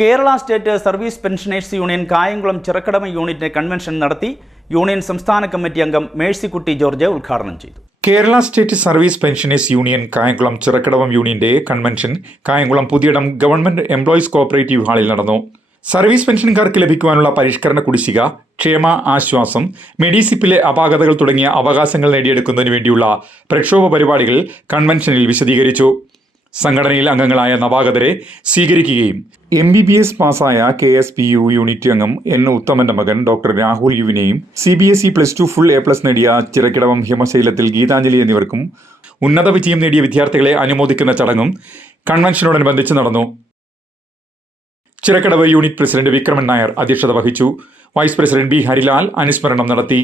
Kerala state service pensioners union Kayamkulam Chirakkadavam യൂണിറ്റിന്റെ convention നടത്തി union സംസ്ഥാന കമ്മിറ്റി അംഗം മേഴ്സിക്കുട്ടി ജോർജ് ഉദ്ഘാടനം ചെയ്തു. Kerala state service pensioners union Kayamkulam Chirakkadavam യൂണിയന്റെ convention Kayamkulam Puthiyidam government employees cooperative ഹാളിൽ നടന്നു. സർവീസ് പെൻഷൻകാർക്ക് ലഭിക്കുവാനുള്ള പരിഷ്കരണ കുടിശ്ശിക ക്ഷേമ ആശ്വാസം മെഡിസിപ്പിലെ അപാകതകൾ തുടങ്ങിയ അവകാശങ്ങൾ നേടിയെടുക്കുന്നതിന് വേണ്ടിയുള്ള പ്രക്ഷോഭ പരിപാടികൾ കൺവെൻഷനിൽ വിശദീകരിച്ചു. സംഘടനയിൽ അംഗങ്ങളായ നവാഗതരെ സ്വീകരിക്കുകയും എം ബി ബി എസ് പാസ്സായ K S P U unit അംഗം എൻ ഉത്തമന്റെ മകൻ doctor Rahul യുവിനെയും C B S E plus two full A plus നേടിയ ചിറക്കിടവം ഹിമശൈലത്തിൽ ഗീതാഞ്ജലി എന്നിവർക്കും ഉന്നത വിജയം നേടിയ വിദ്യാർത്ഥികളെ അനുമോദിക്കുന്ന ചടങ്ങും കൺവെൻഷനോടനുബന്ധിച്ച് നടന്നു. ചിറക്കടവ് യൂണിറ്റ് പ്രസിഡന്റ് വിക്രമൻ നായർ അധ്യക്ഷത വഹിച്ചു. വൈസ് പ്രസിഡന്റ് ബി ഹരിലാൽ അനുസ്മരണം നടത്തി.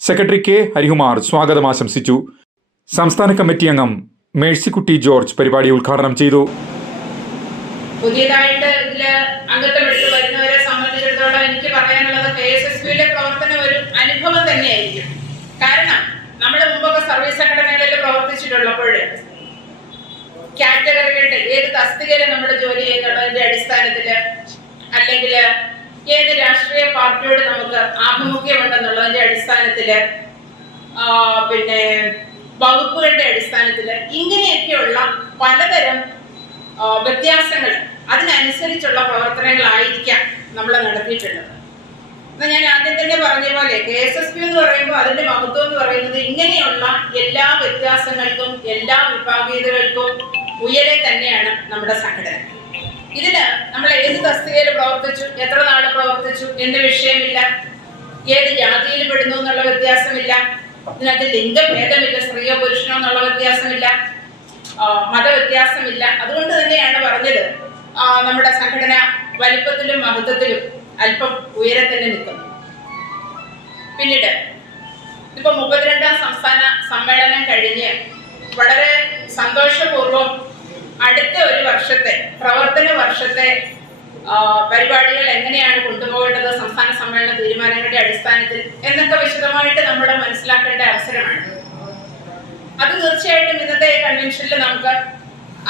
സെക്രട്ടറി കെ ഹരികുമാർ സ്വാഗതം ആശംസിച്ചു. സംസ്ഥാന കമ്മിറ്റി അംഗം മേഴ്സിക്കുട്ടി ജോർജ് പരിപാടി ഉദ്ഘാടനം ചെയ്തു. എനിക്ക് പറയാനുള്ളത് അനുഭവം കാരണം നമ്മൾ മുമ്പൊക്കെ സർവീസ് പ്രവർത്തിച്ചിട്ടുള്ളപ്പോൾ കാറ്റഗറികളുടെ ഏത് നമ്മൾ ജോലി ചെയ്യുന്നുള്ളതിന്റെ അടിസ്ഥാനത്തിൽ അല്ലെങ്കിൽ ഏത് രാഷ്ട്രീയ പാർട്ടിയോട് നമുക്ക് ആഭിമുഖ്യമുണ്ടെന്നുള്ളതിന്റെ അടിസ്ഥാനത്തിൽ പിന്നെ വകുപ്പുകളുടെ അടിസ്ഥാനത്തിൽ ഇങ്ങനെയൊക്കെയുള്ള പലതരം വ്യത്യാസങ്ങൾ അതിനനുസരിച്ചുള്ള പ്രവർത്തനങ്ങളായിരിക്കാം നമ്മൾ നടത്തിയിട്ടുള്ളത്. എന്നാൽ ഞാൻ ആദ്യം തന്നെ പറഞ്ഞ പോലെ കെ എസ് എസ് പി എന്ന് പറയുമ്പോൾ അതിന്റെ മഹത്വം എന്ന് പറയുന്നത് ഇങ്ങനെയുള്ള എല്ലാ വ്യത്യാസങ്ങൾക്കും എല്ലാ വിഭാഗീയതകൾക്കും ഉയരെ തന്നെയാണ് നമ്മുടെ സംഘടന. ഇതിന് നമ്മൾ ഏത് തസ്തികയിൽ പ്രവർത്തിച്ചു എത്ര നാൾ പ്രവർത്തിച്ചു എന്ന വിഷയമില്ല ഏത് ജാതിയിൽ പെടുന്നു എന്നുള്ള വ്യത്യാസമില്ല ഇതിനകത്ത് ലിംഗഭേദമില്ല സ്ത്രീയോ പുരുഷനോ എന്നുള്ള വ്യത്യാസമില്ല. മതവ്യത്യാസമില്ല. അതുകൊണ്ട് തന്നെയാണ് പറഞ്ഞത് നമ്മുടെ സംഘടന വലിപ്പത്തിലും മഹത്വത്തിലും അല്പം ഉയരെ തന്നെ നിൽക്കുന്നു. പിന്നീട് ഇപ്പൊ മുപ്പത്തിരണ്ടാം സംസ്ഥാന സമ്മേളനം കഴിഞ്ഞ് വളരെ സന്തോഷപൂർവം അടുത്ത ഒരു വർഷത്തെ പ്രവർത്തന വർഷത്തെ പരിപാടികൾ എങ്ങനെയാണ് കൊണ്ടുപോകേണ്ടത്? സംസ്ഥാന സമ്മേളന തീരുമാനങ്ങളുടെ അടിസ്ഥാനത്തിൽ എന്നൊക്കെ വിശദമായിട്ട് നമ്മൾ മനസ്സിലാക്കേണ്ട അവസരമാണ്. അത് തീർച്ചയായിട്ടും ഇന്നത്തെ കൺവെൻഷനിൽ നമുക്ക്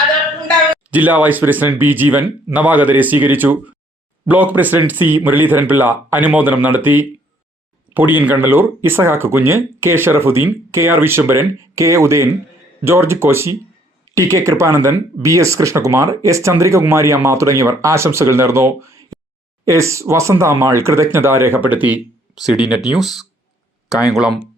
അത് ഉണ്ടാകും. ജില്ലാ വൈസ് പ്രസിഡന്റ് ബി ജീവൻ നവാഗതരെ സ്വീകരിച്ചു. Block president C Muraleedharan Pillai അനുമോദനം നടത്തി. Podiyan Kannalur Isahaq Kunju K Sharafudheen K R Viswambharan K Udayan George Koshy T K Krupanandan B S Krishnakumar S Chandrikakumari Amma തുടങ്ങിയവർ ആശംസകൾ നേർന്നു. എസ് വസന്ത അമ്മാൾ കൃതജ്ഞത രേഖപ്പെടുത്തി. C D net news Kayamkulam.